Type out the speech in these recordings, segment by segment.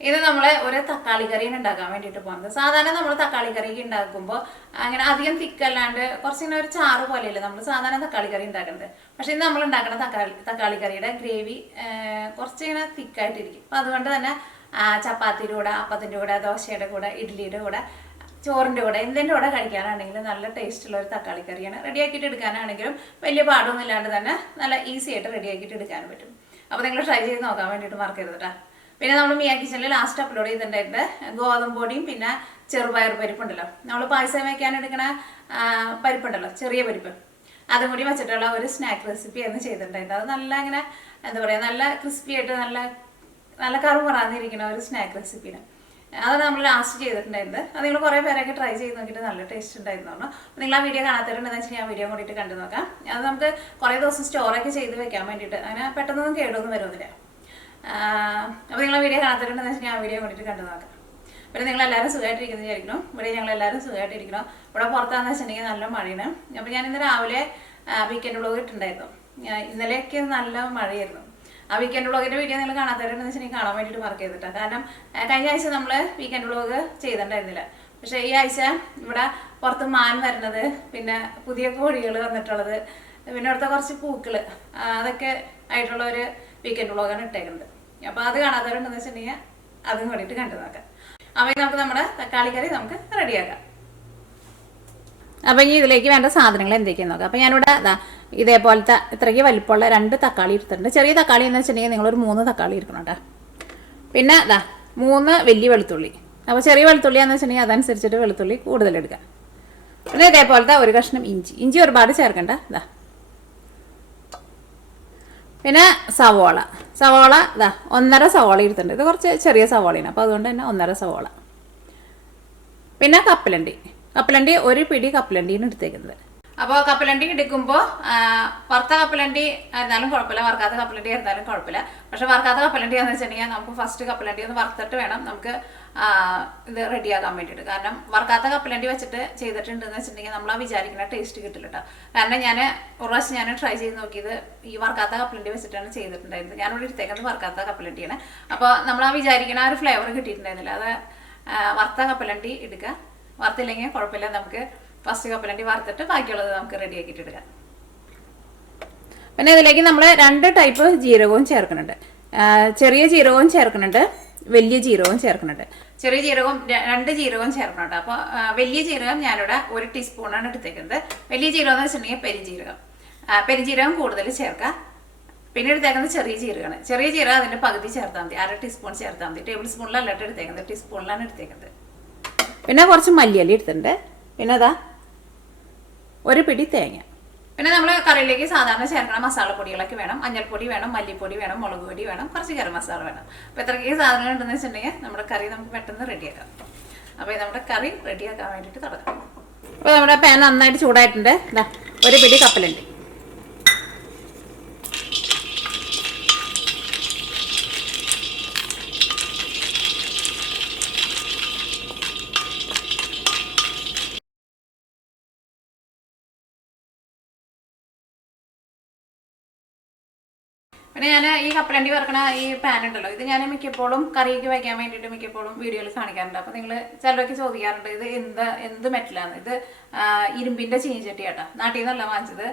ഇത് നമ്മൾ ഒരു തക്കാളി കറി ഉണ്ടാക്കാൻ വേണ്ടിയിട്ട് പോകുന്നത്. സാധാരണ നമ്മൾ തക്കാളി കറി ഉണ്ടാക്കുമ്പോൾ അങ്ങനെ അധികം തിക്കല്ലാണ്ട് കുറച്ചിങ്ങനെ ഒരു ചാറ് പോലെയല്ലേ നമ്മൾ സാധാരണ തക്കാളി കറി ഉണ്ടാക്കുന്നത്. പക്ഷെ ഇന്ന് നമ്മൾ ഉണ്ടാക്കുന്ന തക്കാളി കറിയുടെ ഗ്രേവി കുറച്ചിങ്ങനെ തിക്കായിട്ടിരിക്കും. അപ്പം അതുകൊണ്ട് തന്നെ ചപ്പാത്തിയുടെ കൂടെ, അപ്പത്തിൻ്റെ കൂടെ, ദോശയുടെ കൂടെ, ഇഡ്ഡലിയുടെ കൂടെ, ചോറിൻ്റെ കൂടെ, എന്തിൻ്റെ കൂടെ കഴിക്കാനാണെങ്കിലും നല്ല ടേസ്റ്റുള്ള ഒരു തക്കാളി കറിയാണ്. റെഡിയാക്കിയിട്ട് എടുക്കാനാണെങ്കിലും വലിയ പാടൊന്നും ഇല്ലാണ്ട് തന്നെ നല്ല ഈസി ആയിട്ട് റെഡിയാക്കിയിട്ട് എടുക്കാനും പറ്റും. അപ്പോൾ നിങ്ങൾ ട്രൈ ചെയ്ത് നോക്കാൻ വേണ്ടിയിട്ട് മറക്കരുത് കേട്ടോ. പിന്നെ നമ്മൾ മിയ കിച്ചണിൽ ലാസ്റ്റ് അപ്ലോഡ് ചെയ്തിട്ടുണ്ടായിട്ട് ഗോതമ്പ് പൊടിയും പിന്നെ ചെറുപയർ പരിപ്പുണ്ടല്ലോ, നമ്മൾ പായസം വയ്ക്കാൻ എടുക്കണ പരിപ്പുണ്ടല്ലോ, ചെറിയ പരിപ്പ്, അതും കൂടി വെച്ചിട്ടുള്ള ഒരു സ്നാക്ക് റെസിപ്പി എന്ന് ചെയ്തിട്ടുണ്ടായിട്ട് അത് നല്ല ഇങ്ങനെ എന്താ പറയുക, നല്ല ക്രിസ്പി ആയിട്ട് നല്ല കറു പറന്നിരിക്കുന്ന ഒരു സ്നാക്ക് റെസിപ്പിയാണ്. അത് നമ്മൾ ലാസ്റ്റ് ചെയ്തിട്ടുണ്ടായിരുന്നത്. അത് നിങ്ങൾ കുറേ പേരൊക്കെ ട്രൈ ചെയ്ത് നോക്കിയിട്ട് നല്ല ടേസ്റ്റ് ഉണ്ടായിരുന്നു. അപ്പോൾ നിങ്ങൾ ആ വീഡിയോ കാണാത്തവരുണ്ടെന്ന് വെച്ചാൽ ഞാൻ വീഡിയോ കൂടിയിട്ട് കണ്ടു നോക്കാം. അത് നമുക്ക് കുറേ ദിവസം സ്റ്റോറൊക്കെ ചെയ്ത് വെക്കാൻ വേണ്ടിയിട്ട് അങ്ങനെ പെട്ടെന്നൊന്നും കേടൊന്നും വരുന്നില്ല. അപ്പോൾ നിങ്ങൾ ആ വീഡിയോ കാണാത്തവരുണ്ടെന്ന് വെച്ചാൽ ഞാൻ വീഡിയോ കൂടിയിട്ട് കണ്ടു നോക്കാം. പിന്നെ നിങ്ങളെല്ലാവരും സുഖമായിട്ടിരിക്കുന്നു വിചാരിക്കണം. ഇവിടെ ഞങ്ങളെല്ലാവരും സുഖമായിട്ടിരിക്കണം. ഇവിടെ പുറത്താണെന്ന് വെച്ചിട്ടുണ്ടെങ്കിൽ നല്ല മഴയാണ്. അപ്പോൾ ഞാൻ ഇന്ന് രാവിലെ വീക്കെൻഡ് വ്ളോഗ് ഇട്ടുണ്ടായിരുന്നു. ഇന്നലെയൊക്കെ നല്ല മഴയായിരുന്നു. ആ വീക്കെൻഡ് വ്ളോഗിൻ്റെ വീഡിയോ നിങ്ങൾ കാണാത്തവരുണ്ടെന്ന് വെച്ചിട്ടുണ്ടെങ്കിൽ കാണാൻ വേണ്ടിയിട്ട് വർക്ക് ചെയ്തിട്ടാണ്. കാരണം കഴിഞ്ഞ ആഴ്ച നമ്മൾ വീക്കെൻഡ് വ്ളോഗ് ചെയ്തിട്ടുണ്ടായിരുന്നില്ല. പക്ഷേ ഈ ആഴ്ച ഇവിടെ പുറത്ത് മാൻ വരുന്നത്, പിന്നെ പുതിയ കോഴികൾ വന്നിട്ടുള്ളത്, പിന്നെ അവിടുത്തെ കുറച്ച് പൂക്കൾ, അതൊക്കെ ആയിട്ടുള്ള ഒരു വീക്കെൻഡ് വ്ളോഗാണ് ഇട്ടേക്കുന്നത്. അപ്പോൾ അത് കാണാത്തവരുണ്ടെന്ന് വെച്ചിട്ടുണ്ടെങ്കിൽ അതും വേണ്ടിയിട്ട് കണ്ടു നോക്കാം. അപ്പോൾ നമുക്ക് നമ്മുടെ തക്കാളി കറി നമുക്ക് റെഡിയാക്കാം. അപ്പം ഇനി ഇതിലേക്ക് വേണ്ട സാധനങ്ങൾ എന്തൊക്കെയാന്ന് നോക്കാം. അപ്പം ഞാനിവിടെ ഇതേപോലത്തെ ഇത്രയ്ക്ക് വലിപ്പമുള്ള 2 തക്കാളി എടുത്തിട്ടുണ്ട്. ചെറിയ തക്കാളി എന്ന് വെച്ചിട്ടുണ്ടെങ്കിൽ നിങ്ങളൊരു 3 തക്കാളി എടുക്കണം കേട്ടോ. പിന്നെ 3 വലിയ വെളുത്തുള്ളി. അപ്പോൾ ചെറിയ വെളുത്തുള്ളിയാന്ന് വെച്ചിട്ടുണ്ടെങ്കിൽ അതനുസരിച്ചിട്ട് വെളുത്തുള്ളി കൂടുതലെടുക്കുക. പിന്നെ ഇതേപോലത്തെ ഒരു കഷ്ണം ഇഞ്ചി ഒരുപാട് ചേർക്കണ്ട. പിന്നെ സവോള 1.5 സവോള എടുത്തിട്ടുണ്ട്. ഇത് കുറച്ച് ചെറിയ സവോളയാണ്, അപ്പോൾ അതുകൊണ്ട് തന്നെ 1.5 സവോള. പിന്നെ കപ്പലണ്ടി ഒരു പിടി കപ്പലണ്ടിയാണ് എടുത്തേക്കുന്നത്. അപ്പോൾ കപ്പലണ്ടി എടുക്കുമ്പോൾ വറുത്ത കപ്പലണ്ടി ആയിരുന്നാലും കുഴപ്പമില്ല, വറുക്കാത്ത കപ്പലണ്ടി ആയിരുന്നാലും കുഴപ്പമില്ല. പക്ഷെ വറുക്കാത്ത കപ്പലണ്ടി എന്ന് വെച്ചിട്ടുണ്ടെങ്കിൽ നമുക്ക് ഫസ്റ്റ് കപ്പലണ്ടി ഒന്ന് വറുത്തിട്ട് വേണം നമുക്ക് ഇത് റെഡിയാക്കാൻ വേണ്ടിയിട്ട്. കാരണം വറുക്കാത്ത കപ്പലണ്ടി വെച്ചിട്ട് ചെയ്തിട്ടുണ്ടെന്ന് വെച്ചിട്ടുണ്ടെങ്കിൽ നമ്മൾ ആ വിചാരിക്കുന്ന ടേസ്റ്റ് കിട്ടില്ല കേട്ടോ. കാരണം ഞാൻ ഒരു പ്രാവശ്യം ഞാൻ ട്രൈ ചെയ്ത് നോക്കിയത് ഈ വറുക്കാത്ത കപ്പലണ്ടി വെച്ചിട്ടാണ് ചെയ്തിട്ടുണ്ടായിരുന്നത്. ഞാനിവിടെ എടുത്തേക്കുന്നത് വറുക്കാത്ത കപ്പലണ്ടിയാണ്. അപ്പോൾ നമ്മൾ ആ വിചാരിക്കുന്ന ആ ഒരു ഫ്ലേവർ കിട്ടിയിട്ടുണ്ടായിരുന്നില്ല. അത് വറുത്ത കപ്പലണ്ടി എടുക്കുക. വറുത്തില്ലെങ്കിൽ കുഴപ്പമില്ല, നമുക്ക് ഫസ്റ്റ് കപ്പലണ്ടി വറുത്തിട്ട് ബാക്കിയുള്ളത് നമുക്ക് റെഡിയാക്കിയിട്ട് എടുക്കാം. പിന്നെ ഇതിലേക്ക് നമ്മൾ 2 ടൈപ്പ് ജീരകവും ചേർക്കുന്നുണ്ട്. ചെറിയ ജീരകവും ചേർക്കുന്നുണ്ട്, വലിയ ജീരകവും ചേർക്കുന്നുണ്ട്. ചെറിയ ജീരകവും 2 ജീരകവും ചേർക്കുന്നുണ്ട്. അപ്പോൾ വലിയ ജീരകം ഞാനിവിടെ 1 ടീസ്പൂണാണ് എടുത്തേക്കുന്നത്. വലിയ ജീരകം എന്ന് വെച്ചിട്ടുണ്ടെങ്കിൽ പെരിഞ്ജീരകം കൂടുതൽ ചേർക്കുക. പിന്നെ എടുത്തേക്കുന്നത് ചെറിയ ജീരകമാണ്. ചെറിയ ജീരകം അതിൻ്റെ പകുതി ചേർത്താൽ മതി, 1/2 ടീസ്പൂൺ ചേർത്താൽ മതി. ടേബിൾ സ്പൂണിലല്ല എടുത്തേക്കുന്നത്, ടീസ്പൂണിലാണ് എടുത്തേക്കുന്നത്. പിന്നെ കുറച്ച് മല്ലിയില എടുത്തിട്ടുണ്ട്. പിന്നെ ഒരു പിടി തേങ്ങ. പിന്നെ നമ്മൾ കറിയിലേക്ക് സാധാരണ ചേർക്കണം മസാലപ്പൊടികളൊക്കെ വേണം. മഞ്ഞൾപ്പൊടി വേണം, മല്ലിപ്പൊടി വേണം, മുളക് പൊടി വേണം, കുറച്ച് ഗരം മസാല വേണം. അപ്പോൾ ഇത്രയ്ക്ക് സാധനങ്ങൾ ഉണ്ടെന്ന് വെച്ചിട്ടുണ്ടെങ്കിൽ നമ്മുടെ കറി നമുക്ക് പെട്ടെന്ന് റെഡിയാക്കാം. അപ്പോൾ നമ്മുടെ കറി റെഡിയാക്കാൻ വേണ്ടിയിട്ട് തുടങ്ങാം. അപ്പോൾ നമ്മുടെ പാൻ നന്നായിട്ട് ചൂടായിട്ടുണ്ട്. ഒരു പിടി കപ്പലണ്ടി, പിന്നെ ഞാൻ ഈ കപ്പലണ്ടി വറക്കണ ഈ പാൻ ഉണ്ടല്ലോ, ഇത് ഞാൻ മിക്കപ്പോഴും കറിയൊക്കെ വയ്ക്കാൻ വേണ്ടിയിട്ട് മിക്കപ്പോഴും വീഡിയോയിൽ കാണിക്കാറുണ്ട്. അപ്പോൾ നിങ്ങൾ ചിലരൊക്കെ ചോദിക്കാറുണ്ട് ഇത് എന്ത് മെറ്റലാണ്. ഇത് ഇരുമ്പിൻ്റെ ചീനിച്ചട്ടി കേട്ടോ. നാട്ടിൽ നിന്നല്ല വാങ്ങിച്ചത്,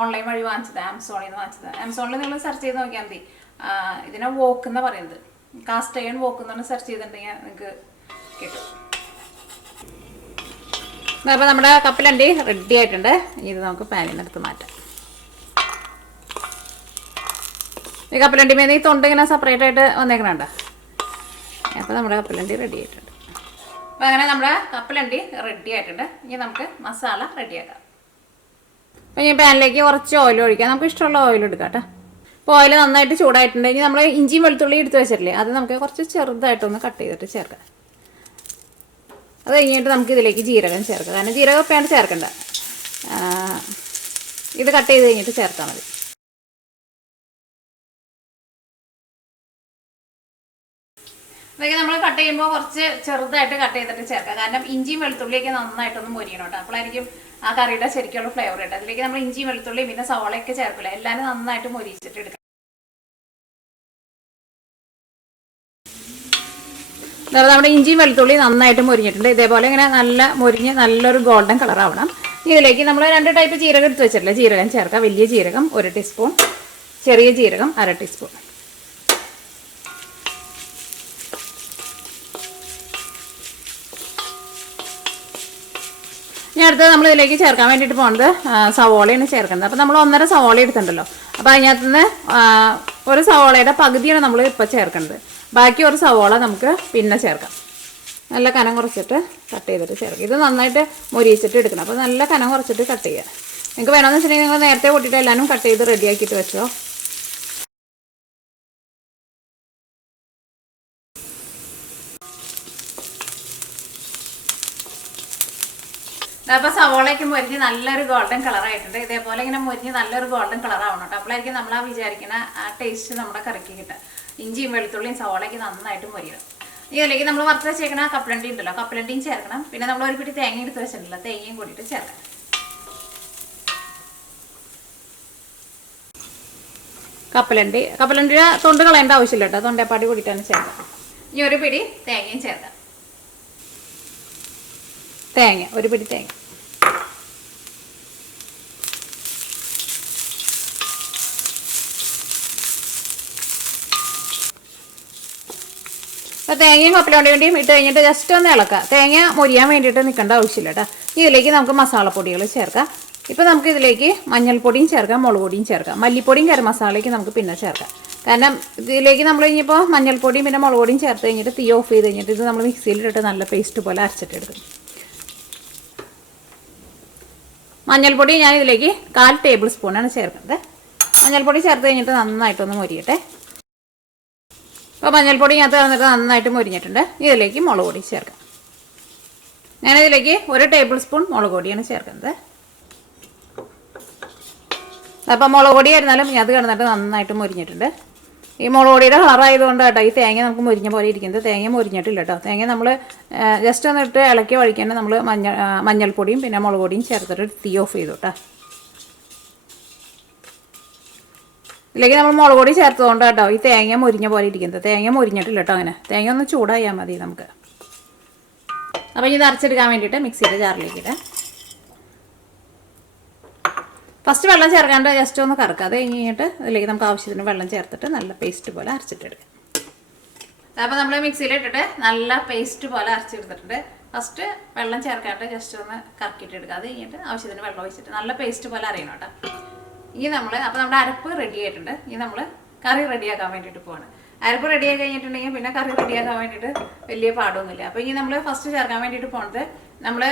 ഓൺലൈൻ വഴി വാങ്ങിച്ചത്, ആമസോണിൽ നിന്ന് വാങ്ങിച്ചത്. ആമസോണിൽ നിങ്ങൾ സെർച്ച് ചെയ്ത് നോക്കിയാൽ മതി. ഇതിനെ വോക്ക് എന്ന് പറയുന്നത്, കാസ്റ്റ് അയൺ വോക്ക് എന്ന് സെർച്ച് ചെയ്തിട്ടുണ്ടെങ്കിൽ നിങ്ങൾക്ക് കിട്ടും. അപ്പോൾ നമ്മുടെ കപ്പലണ്ടി റെഡി ആയിട്ടുണ്ട്. ഇത് നമുക്ക് പാനിൽ നിന്ന് എടുത്ത് മാറ്റാം. ഈ കപ്പലണ്ടി മേന്ന് ഈ തൊണ്ട് ഇങ്ങനെ സെപ്പറേറ്റ് ആയിട്ട് വന്നേക്കണുണ്ട്. അപ്പോൾ നമ്മുടെ കപ്പലണ്ടി റെഡി ആയിട്ടുണ്ട്. അപ്പോൾ അങ്ങനെ നമ്മുടെ കപ്പലണ്ടി റെഡി ആയിട്ടുണ്ട്. ഇനി നമുക്ക് മസാല റെഡിയാക്കാം. അപ്പോൾ ഈ പാനിലേക്ക് കുറച്ച് ഓയിൽ ഒഴിക്കാം. നമുക്ക് ഇഷ്ടമുള്ള ഓയിൽ എടുക്കാം കേട്ടോ. അപ്പോൾ ഓയിൽ നന്നായിട്ട് ചൂടായിട്ടുണ്ട്. ഇനി നമ്മൾ ഇഞ്ചിയും വെളുത്തുള്ളി എടുത്ത് വെച്ചിട്ടില്ലേ, അത് നമുക്ക് കുറച്ച് ചെറുതായിട്ടൊന്ന് കട്ട് ചെയ്തിട്ട് ചേർക്കാം. അത് കഴിഞ്ഞിട്ട് നമുക്ക് ഇതിലേക്ക് ജീരകം ചേർക്കാം. കാരണം ജീരകം ഇപ്പോഴാണ് ചേർക്കണ്ട, ഇത് കട്ട് ചെയ്ത് കഴിഞ്ഞിട്ട് ചേർത്താൽ മതി. ഇതൊക്കെ നമ്മൾ കട്ട് ചെയ്യുമ്പോൾ കുറച്ച് ചെറുതായിട്ട് കട്ട് ചെയ്തിട്ട് ചേർക്കാം. കാരണം ഇഞ്ചിയും വെളുത്തുള്ളിയൊക്കെ നന്നായിട്ടൊന്ന് മൊരിയണം കേട്ടോ. അപ്പോഴായിരിക്കും ആ കറിയുടെ ശരിക്കുള്ള ഫ്ലേവർ കേട്ടോ. അതിലേക്ക് നമ്മൾ ഇഞ്ചിയും വെളുത്തുള്ളിയും പിന്നെ സവോളയൊക്കെ ചേർക്കില്ല, എല്ലാവരും നന്നായിട്ട് മൊരിച്ചിട്ട് എടുക്കാം. നമ്മുടെ ഇഞ്ചിയും വെളുത്തുള്ളി നന്നായിട്ട് മുരിഞ്ഞിട്ടുണ്ട്. ഇതേപോലെ ഇങ്ങനെ നല്ല മുരിഞ്ഞ് നല്ലൊരു ഗോൾഡൻ കളർ ആവണം. ഇതിലേക്ക് നമ്മൾ 2 ടൈപ്പ് ജീരകം എടുത്ത് വെച്ചിട്ടില്ല, ജീരകം ചേർക്കാം. വലിയ ജീരകം 1 ടീസ്പൂൺ, ചെറിയ ജീരകം 1/2 ടീസ്പൂൺ. ഇനി അടുത്തത് നമ്മൾ ഇതിലേക്ക് ചേർക്കാൻ വേണ്ടിയിട്ട് പോകുന്നത് സവോളയാണ് ചേർക്കുന്നത്. അപ്പോൾ നമ്മൾ 1.5 സവോള എടുത്തിട്ടുണ്ടല്ലോ, അപ്പോൾ അതിനകത്ത് നിന്ന് ഒരു സവോളയുടെ പകുതിയാണ് നമ്മൾ ഇപ്പോൾ ചേർക്കുന്നത്. ബാക്കി ഒരു സവോള നമുക്ക് പിന്നെ ചേർക്കാം. നല്ല കനം കുറച്ചിട്ട് കട്ട് ചെയ്തിട്ട് ചേർക്കാം. ഇത് നന്നായിട്ട് മൊരിയിച്ചിട്ട് എടുക്കണം. അപ്പോൾ നല്ല കനം കുറച്ചിട്ട് കട്ട് ചെയ്യുക. നിങ്ങൾക്ക് വേണമെന്ന് വെച്ചിട്ടുണ്ടെങ്കിൽ നിങ്ങൾ നേരത്തെ കൂട്ടിയിട്ട് എല്ലാവരും കട്ട് ചെയ്ത് റെഡിയാക്കിയിട്ട് വെച്ചോ. അപ്പോൾ സവോളയ്ക്ക് മൊരിഞ്ഞ് നല്ലൊരു ഗോൾഡൻ കളറായിട്ടുണ്ട്. ഇതേപോലെ ഇങ്ങനെ മൊരിഞ്ഞ് നല്ലൊരു ഗോൾഡൻ കളറാവണം കേട്ടോ. അപ്പോഴായിരിക്കും നമ്മൾ ആ വിചാരിക്കുന്ന ആ ടേസ്റ്റ് നമ്മുടെ കറിക്ക് കിട്ടുക. ഇഞ്ചിയും വെളുത്തുള്ളിയും സവോളയ്ക്ക് നന്നായിട്ട് മൊരിയണം. ഇതിലേക്ക് നമ്മൾ വറുത്ത് വെച്ചേക്കണ കപ്പലണ്ടി ഉണ്ടല്ലോ, കപ്പലണ്ടിയും ചേർക്കണം. പിന്നെ നമ്മൾ ഒരു പിടി തേങ്ങ എടുത്ത് വെച്ചിട്ടുണ്ടല്ലോ, തേങ്ങയും കൂടിയിട്ട് ചേർക്കണം. കപ്പലണ്ടിയുടെ തൊണ്ട് കളയേണ്ട ആവശ്യമില്ല കേട്ടോ, തൊണ്ടേപ്പാടി കൂടിയിട്ടാണ് ചേർക്കാം. ഇനി ഒരു പിടി തേങ്ങയും ചേർക്കാം. ഒരു പിടി തേങ്ങ. അപ്പോൾ തേങ്ങയും കപ്പലണ്ടിയും ഇട്ട് കഴിഞ്ഞിട്ട് ജസ്റ്റ് ഒന്ന് ഇളക്കുക. തേങ്ങ മൊരിയാൻ വേണ്ടിയിട്ട് നിൽക്കേണ്ട ആവശ്യമില്ല കേട്ടോ. ഇതിലേക്ക് നമുക്ക് മസാലപ്പൊടികൾ ചേർക്കാം. ഇപ്പോൾ നമുക്ക് ഇതിലേക്ക് മഞ്ഞൾപ്പൊടിയും ചേർക്കാം, മുളക് പൊടിയും ചേർക്കാം. മല്ലിപ്പൊടിയും ഗരം മസാലയ്ക്ക് നമുക്ക് പിന്നെ ചേർക്കാം. കാരണം ഇതിലേക്ക് നമ്മൾ ഇനിയിപ്പോൾ മഞ്ഞൾപ്പൊടിയും പിന്നെ മുളക് പൊടിയും ചേർത്ത് കഴിഞ്ഞിട്ട് തീ ഓഫ് ചെയ്ത് കഴിഞ്ഞിട്ട് ഇത് നമ്മൾ മിക്സിയിലിട്ട് നല്ല പേസ്റ്റ് പോലെ അരച്ചിട്ടെടുക്കും. മഞ്ഞൾപ്പൊടി ഞാൻ ഇതിലേക്ക് 1/4 ടേബിൾ സ്പൂണാണ് ചേർക്കുന്നത്. മഞ്ഞൾപ്പൊടി ചേർത്ത് കഴിഞ്ഞിട്ട് നന്നായിട്ടൊന്ന് മൊരിയട്ടെ. അപ്പോൾ മഞ്ഞൾപ്പൊടി ഇതിനകത്ത് വന്നിട്ട് നന്നായിട്ട് മൊരിഞ്ഞിട്ടുണ്ട്. ഇതിലേക്ക് മുളക് പൊടി ചേർക്കാം. ഞാനിതിലേക്ക് 1 ടേബിൾ സ്പൂൺ മുളക് പൊടിയാണ് ചേർക്കുന്നത്. അപ്പോൾ മുളക് പൊടി ആയിരുന്നാലും അത് കിടന്നിട്ട് നന്നായിട്ട് മൊരിഞ്ഞിട്ടുണ്ട്. ഈ മുളക് പൊടിയുടെ കളറായതുകൊണ്ട് കേട്ടോ ഈ തേങ്ങ നമുക്ക് മൊരിഞ്ഞ പോലെ ഇരിക്കുന്നത്. തേങ്ങ മൊരിഞ്ഞിട്ടില്ല കേട്ടോ. തേങ്ങ നമ്മൾ ജസ്റ്റ് ഒന്നിട്ട് ഇളക്കി വഴിക്കാൻ നമ്മൾ മഞ്ഞൾപ്പൊടിയും പിന്നെ മുളക് പൊടിയും ചേർത്തിട്ട് തീ ഓഫ് ചെയ്തു കേട്ടോ. ഇതിലേക്ക് നമ്മൾ മുളക് പൊടി ചേർത്തതുകൊണ്ട് കേട്ടോ ഈ തേങ്ങ മൊരിഞ്ഞ പോലെ ഇരിക്കുന്നത്. തേങ്ങ മൊരിഞ്ഞിട്ടില്ല കേട്ടോ. അങ്ങനെ തേങ്ങ ഒന്ന് ചൂടായാൽ മതി നമുക്ക്. അപ്പോൾ ഇത് അരച്ചെടുക്കാൻ വേണ്ടിയിട്ട് മിക്സിയുടെ ജാറിലേക്ക് ഇടാം. ഫസ്റ്റ് വെള്ളം ചേർക്കാണ്ട് ജസ്റ്റ് ഒന്ന് കറക്കുക. അത് കഴിഞ്ഞിട്ട് ഇതിലേക്ക് നമുക്ക് ആവശ്യത്തിന് വെള്ളം ചേർത്തിട്ട് നല്ല പേസ്റ്റ് പോലെ അരച്ചിട്ടെടുക്കാം. അപ്പോൾ നമ്മൾ മിക്സിയിലിട്ടിട്ട് നല്ല പേസ്റ്റ് പോലെ അരച്ചെടുത്തിട്ടുണ്ട്. ഫസ്റ്റ് വെള്ളം ചേർക്കാണ്ട് ജസ്റ്റ് ഒന്ന് കറക്കിയിട്ടെടുക്കുക. അത് കഴിഞ്ഞിട്ട് ആവശ്യത്തിന് വെള്ളം ഒഴിച്ചിട്ട് നല്ല പേസ്റ്റ് പോലെ അരയണം കേട്ടോ. ഇനി നമ്മൾ അപ്പോൾ നമ്മുടെ അരപ്പ് റെഡി ആയിട്ടുണ്ട്. ഇനി നമ്മൾ കറി റെഡിയാക്കാൻ വേണ്ടിയിട്ട് പോവാണ്. അരപ്പ് റെഡിയാക്കി കഴിഞ്ഞിട്ടുണ്ടെങ്കിൽ പിന്നെ കറി റെഡിയാക്കാൻ വേണ്ടിയിട്ട് വലിയ പാടൊന്നുമില്ല. അപ്പോൾ ഇനി നമ്മൾ ഫസ്റ്റ് ചേർക്കാൻ വേണ്ടിയിട്ട് പോകുന്നത് നമ്മൾ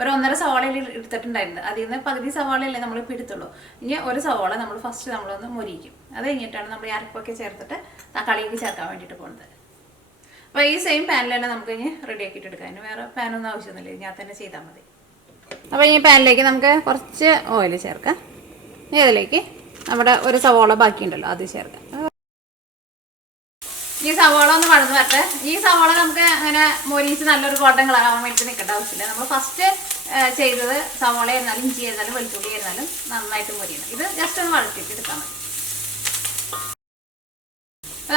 ഒരു 1.5 സവാളയിൽ എടുത്തിട്ടുണ്ടായിരുന്നു. അതിൽ നിന്ന് പകുതി സവാളയല്ലേ നമ്മൾ ഇപ്പോൾ എടുത്തുള്ളൂ. ഇനി ഒരു സവാള നമ്മൾ ഫസ്റ്റ് നമ്മളൊന്ന് മൊരിക്കും. അത് കഴിഞ്ഞിട്ടാണ് നമ്മൾ ഈ അരപ്പൊക്കെ ചേർത്തിട്ട് തക്കാളിക്ക് ചേർക്കാൻ വേണ്ടിയിട്ട് പോകുന്നത്. അപ്പോൾ ഈ സെയിം പാനിൽ തന്നെ നമുക്ക് ഇനി റെഡിയാക്കിയിട്ട് എടുക്കാം. അതിന് വേറെ പാനൊന്നും ആവശ്യമൊന്നുമില്ല, ഞാൻ തന്നെ ചെയ്താൽ മതി. അപ്പോൾ ഈ പാനിലേക്ക് നമുക്ക് കുറച്ച് ഓയിൽ ചേർക്കാം. ഇതിലേക്ക് നമ്മുടെ ഒരു സവാള ബാക്കിയുണ്ടല്ലോ അത് ചേർക്കാം. ഈ സവാള ഒന്ന് വഴന്ന് വരട്ടെ. ഈ സവാള നമുക്ക് അങ്ങനെ മൊരിച്ച് നല്ലൊരു ഗോൾഡൻ കളറാവാൻ വേണ്ടി നിൽക്കേണ്ട ആവശ്യമില്ല. നമ്മൾ ഫസ്റ്റ് ചെയ്തത് സവാള ആയിരുന്നാലും ഇഞ്ചി ആയിരുന്നാലും വെളുത്തുള്ളി ആയിരുന്നാലും നന്നായിട്ട് മൊരിയണം. ഇത് ജസ്റ്റ് ഒന്ന് വഴറ്റിയിട്ട് എടുത്താൽ മതി.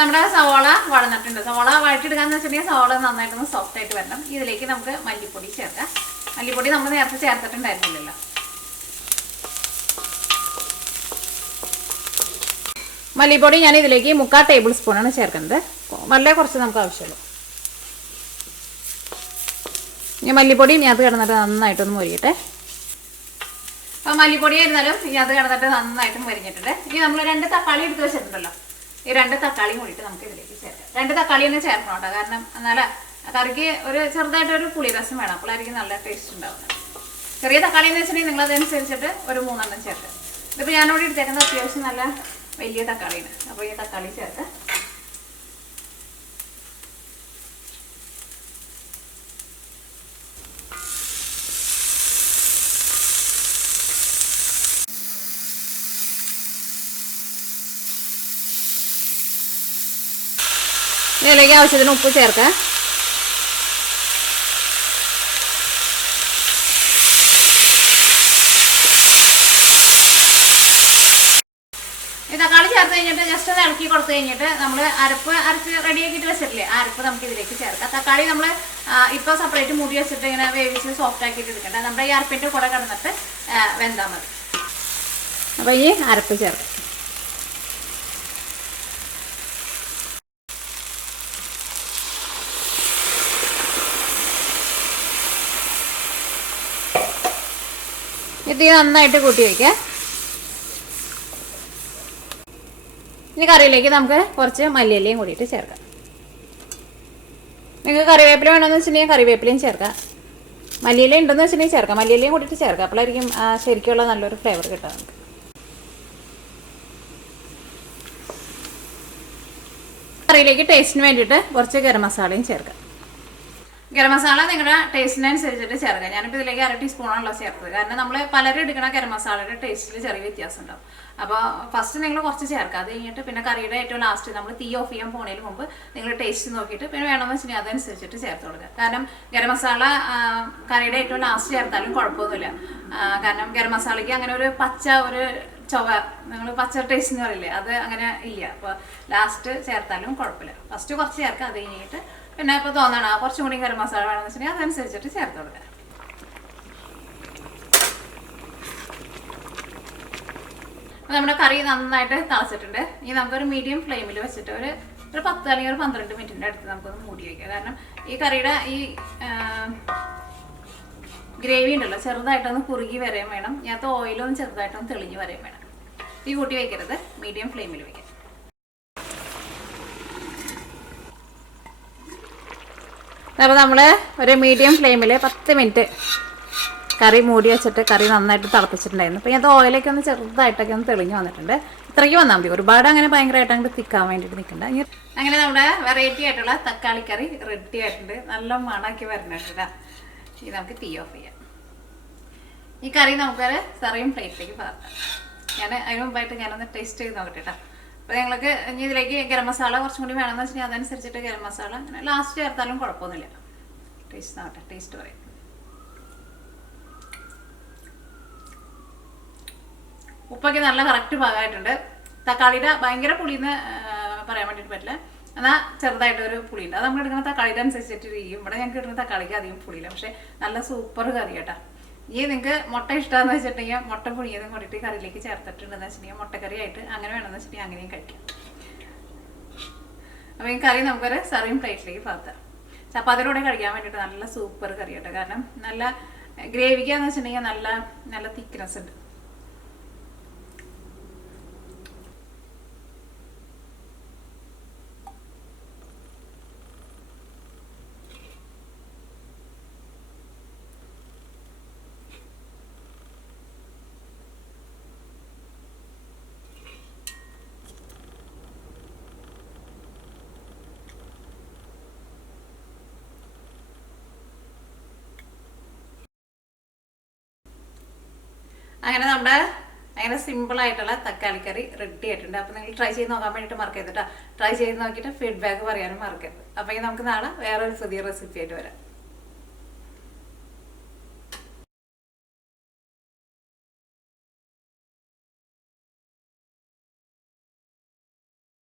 നമ്മുടെ സവാള വഴന്നിട്ടുണ്ട്. സവാള വഴറ്റിയെടുക്കാന്ന് വെച്ചിട്ടുണ്ടെങ്കിൽ സവാള നന്നായിട്ടൊന്ന് സോഫ്റ്റ് ആയിട്ട് വരണം. ഇതിലേക്ക് നമുക്ക് മല്ലിപ്പൊടി ചേർക്കാം. മല്ലിപ്പൊടി നമ്മൾ നേരത്തെ ചേർത്തിട്ടുണ്ടായിരുന്നില്ലല്ലോ. മല്ലിപ്പൊടി ഞാൻ ഇതിലേക്ക് 3/4 ടേബിൾ സ്പൂണാണ് ചേർക്കുന്നത്. വളരെ കുറച്ച് നമുക്ക് ആവശ്യമുള്ളൂ. ഇനി മല്ലിപ്പൊടി ഇതിനകത്ത് കിടന്നിട്ട് നന്നായിട്ടൊന്ന് മൊരിയട്ടെ. അപ്പോൾ മല്ലിപ്പൊടി ആയിരുന്നാലും ഇതിനകത്ത് കിടന്നിട്ട് നന്നായിട്ട് മൊരിഞ്ഞിട്ടുണ്ട്. ഇനി നമ്മൾ 2 തക്കാളി എടുത്ത് വെച്ചിട്ടുണ്ടല്ലോ, ഈ 2 തക്കാളിയും കൂടിയിട്ട് നമുക്ക് ഇതിലേക്ക് ചേർക്കാം. 2 തക്കാളി തന്നെ ചേർക്കണം കേട്ടോ. കാരണം എന്നാലേ കറിക്ക് ഒരു ചെറുതായിട്ടൊരു പുളിരസം വേണം. അപ്പോഴായിരിക്കും നല്ല ടേസ്റ്റ് ഉണ്ടാവുന്നത്. ചെറിയ തക്കാളി എന്ന് വെച്ചിട്ടുണ്ടെങ്കിൽ നിങ്ങളതനുസരിച്ചിട്ട് ഒരു 3 എണ്ണം ചേർക്കാം. ഇതിപ്പോൾ ഞാനിവിടെ എടുത്തേക്കുന്നത് അത്യാവശ്യം നല്ല വലിയ തക്കാളിയാണ്. അപ്പോൾ ഈ തക്കാളി ചേർത്ത് ഇതിലേക്ക് ആവശ്യത്തിന് ഉപ്പ് ചേർക്കാം. തക്കാളി ചേർത്ത് കഴിഞ്ഞിട്ട് ജസ്റ്റ് ഒന്ന് ഇളക്കി കൊടുത്തു കഴിഞ്ഞിട്ട് നമ്മൾ അരപ്പ് അരച്ച് റെഡിയാക്കിയിട്ട് വെച്ചിട്ടില്ലേ ആ അരപ്പ് നമുക്ക് ഇതിലേക്ക് ചേർക്കാം. തക്കാളി നമ്മൾ ഇപ്പോൾ സെപ്പറേറ്റ് മൂടി വെച്ചിട്ട് ഇങ്ങനെ വേവിച്ച് സോഫ്റ്റ് ആക്കിയിട്ട് എടുക്കണ്ട. നമ്മുടെ ഈ അരപ്പിൻ്റെ കൂടെ കിടന്നിട്ട് വെന്താൽ മതി. അപ്പോൾ ഈ അരപ്പ് ചേർക്കാം. ഇത് നന്നായിട്ട് കൂട്ടി വയ്ക്കുക. ഇനി കറിയിലേക്ക് നമുക്ക് കുറച്ച് മല്ലിയിലയും കൂടിയിട്ട് ചേർക്കാം. നിങ്ങൾക്ക് കറിവേപ്പില വേണമെന്ന് വെച്ചിട്ടുണ്ടെങ്കിൽ കറിവേപ്പിലയും ചേർക്കാം. മല്ലിയില ഉണ്ടെന്ന് വെച്ചിട്ടുണ്ടെങ്കിൽ ചേർക്കാം. മല്ലിയിലയും കൂടിയിട്ട് ചേർക്കാം. അപ്പോഴായിരിക്കും ശരിക്കുള്ള നല്ലൊരു ഫ്ലേവർ കിട്ടുക നമുക്ക്. കറിയിലേക്ക് ടേസ്റ്റിന് വേണ്ടിയിട്ട് കുറച്ച് ഗരം മസാലയും ചേർക്കാം. ഗരം മസാല നിങ്ങളുടെ ടേസ്റ്റിനനുസരിച്ചിട്ട് ചേർക്കാം. ഞാനിപ്പോൾ ഇതിലേക്ക് 1/2 ടീസ്പൂണാണല്ലോ ചേർത്തത്. കാരണം നമ്മൾ പലരും എടുക്കുന്ന ഗരം മസാലയുടെ ടേസ്റ്റിൽ ചെറിയ വ്യത്യാസം ഉണ്ടാവും. അപ്പോൾ ഫസ്റ്റ് നിങ്ങൾ കുറച്ച് ചേർക്കുക. അത് കഴിഞ്ഞിട്ട് പിന്നെ കറിയുടെ ഏറ്റവും ലാസ്റ്റ് നമ്മൾ തീ ഓഫ് ചെയ്യാൻ പോകുന്നതിന് മുമ്പ് നിങ്ങൾ ടേസ്റ്റ് നോക്കിയിട്ട് പിന്നെ വേണമെന്ന് വെച്ചിട്ടുണ്ടെങ്കിൽ അതനുസരിച്ചിട്ട് ചേർത്ത് കൊടുക്കുക. കാരണം ഗരം മസാല കറിയുടെ ഏറ്റവും ലാസ്റ്റ് ചേർത്താലും കുഴപ്പമൊന്നുമില്ല. കാരണം ഗരം മസാലയ്ക്ക് അങ്ങനെ ഒരു പച്ച ഒരു ചൊവ, നിങ്ങൾ പച്ച ടേസ്റ്റ് എന്ന് പറയില്ലേ, അത് അങ്ങനെ ഇല്ല. അപ്പോൾ ലാസ്റ്റ് ചേർത്താലും കുഴപ്പമില്ല. ഫസ്റ്റ് കുറച്ച് ചേർക്കുക. അത് കഴിഞ്ഞിട്ട് പിന്നെ ഇപ്പോൾ തോന്നണം കുറച്ചും കൂടി ഗരം മസാല വേണമെന്ന് വെച്ചിട്ടുണ്ടെങ്കിൽ അതനുസരിച്ചിട്ട് ചേർത്ത് കൊടുക്കുക. അപ്പോൾ നമ്മുടെ കറി നന്നായിട്ട് തിളച്ചിട്ടുണ്ട്. ഇനി നമുക്കൊരു മീഡിയം ഫ്ലെയിമിൽ വെച്ചിട്ട് ഒരു 10 അല്ലെങ്കിൽ ഒരു 12 മിനിറ്റിൻ്റെ അടുത്ത് നമുക്കൊന്ന് മൂടി വയ്ക്കാം. കാരണം ഈ കറിയുടെ ഈ ഗ്രേവി ഉണ്ടല്ലോ ചെറുതായിട്ടൊന്ന് കുറുകി വരെയും വേണം. ഇതിനകത്ത് ഓയിലൊന്ന് ചെറുതായിട്ടൊന്ന് തെളിഞ്ഞ് വരെയും വേണം. തീ കൂട്ടി വയ്ക്കരുത്, മീഡിയം ഫ്ലെയിമിൽ വയ്ക്കാം. അപ്പോൾ നമ്മൾ ഒരു മീഡിയം ഫ്ലെയിമിൽ 10 മിനിറ്റ് കറി മൂടി വെച്ചിട്ട് കറി നന്നായിട്ട് തിളപ്പിച്ചിട്ടുണ്ടായിരുന്നു. അപ്പോൾ ഇതിനകത്ത് ഓയിലൊക്കെ ഒന്ന് ചെറുതായിട്ടൊക്കെ ഒന്ന് തെളിഞ്ഞ് വന്നിട്ടുണ്ട്. ഇത്രയ്ക്ക് വന്നാൽ മതി. ഒരുപാട് അങ്ങനെ ഭയങ്കരമായിട്ട് അങ്ങോട്ട് തിക്കാൻ വേണ്ടിയിട്ട് നിൽക്കണ്ട. അങ്ങനെ നമ്മുടെ വെറൈറ്റി ആയിട്ടുള്ള തക്കാളി കറി റെഡി ആയിട്ടുണ്ട്. നല്ല മണമൊക്കെ വരുന്നുണ്ട്. ഇത് നമുക്ക് തീ ഓഫ് ചെയ്യാം. ഈ കറി നമുക്കൊരു സെർവിങ് പ്ലേറ്റിലേക്ക് പകർത്താം. ഞാൻ അതിന് മുമ്പായിട്ട് ഞാനൊന്ന് ടേസ്റ്റ് ചെയ്ത് നോക്കട്ടെ കേട്ടോ. അപ്പോൾ നിങ്ങൾക്ക് ഇനി ഇതിലേക്ക് ഗരം മസാല കുറച്ചും കൂടി വേണമെന്ന് വെച്ചിട്ടുണ്ടെങ്കിൽ അതനുസരിച്ചിട്ട് ഗരം മസാല അങ്ങനെ ലാസ്റ്റ് ചേർത്താലും കുഴപ്പമൊന്നുമില്ല. ടേസ്റ്റ് നോക്കട്ടെ, ടേസ്റ്റ് പറയാം. ഉപ്പൊക്കെ നല്ല കറക്റ്റ് പാകമായിട്ടുണ്ട്. തക്കാളിയുടെ ഭയങ്കര പുളിയെന്ന് പറയാൻ വേണ്ടിയിട്ട് പറ്റില്ല. എന്നാൽ ചെറുതായിട്ടൊരു പുളിയുണ്ട്. അത് നമ്മൾ എടുക്കുന്ന തക്കാളിയുടെ അനുസരിച്ചിട്ട് ഇരിക്കും. ഇവിടെ ഞങ്ങൾക്ക് കിട്ടുന്ന തക്കാളിക്ക് അധികം പുളിയില്ല. പക്ഷേ നല്ല സൂപ്പർ കറി കേട്ടോ. ഈ നിങ്ങൾക്ക് മുട്ട ഇഷ്ടമാണെന്ന് വെച്ചിട്ടുണ്ടെങ്കിൽ മുട്ട പുളിയതും കൂടിയിട്ട് കറിയിലേക്ക് ചേർത്തിട്ടുണ്ടെന്ന് വെച്ചിട്ടുണ്ടെങ്കിൽ മുട്ടക്കറി ആയിട്ട് അങ്ങനെ വേണമെന്ന് വെച്ചിട്ടുണ്ടെങ്കിൽ അങ്ങനെയും കഴിക്കാം. അപ്പോൾ ഈ കറി നമുക്കൊരു സെർവിങ് പ്ലേറ്റിലേക്ക് പകർത്താം. ചപ്പാത്തിയുടെ കഴിക്കാൻ വേണ്ടിയിട്ട് നല്ല സൂപ്പർ കറി കേട്ടോ. കാരണം നല്ല ഗ്രേവിക്കാന്ന് വെച്ചിട്ടുണ്ടെങ്കിൽ നല്ല നല്ല തിക്നെസ് ഉണ്ട്. അങ്ങനെ നമ്മുടെ അങ്ങനെ സിമ്പിളായിട്ടുള്ള തക്കാളി കറി റെഡി ആയിട്ടുണ്ട്. അപ്പോൾ നിങ്ങൾ ട്രൈ ചെയ്ത് നോക്കാൻ വേണ്ടിയിട്ട് മറക്കരുത് കേട്ടോ. ട്രൈ ചെയ്ത് നോക്കിയിട്ട് ഫീഡ്ബാക്ക് പറയാനും മറക്കരുത്. അപ്പോൾ നമുക്ക് നാളെ വേറൊരു പുതിയ റെസിപ്പി ആയിട്ട് വരാം.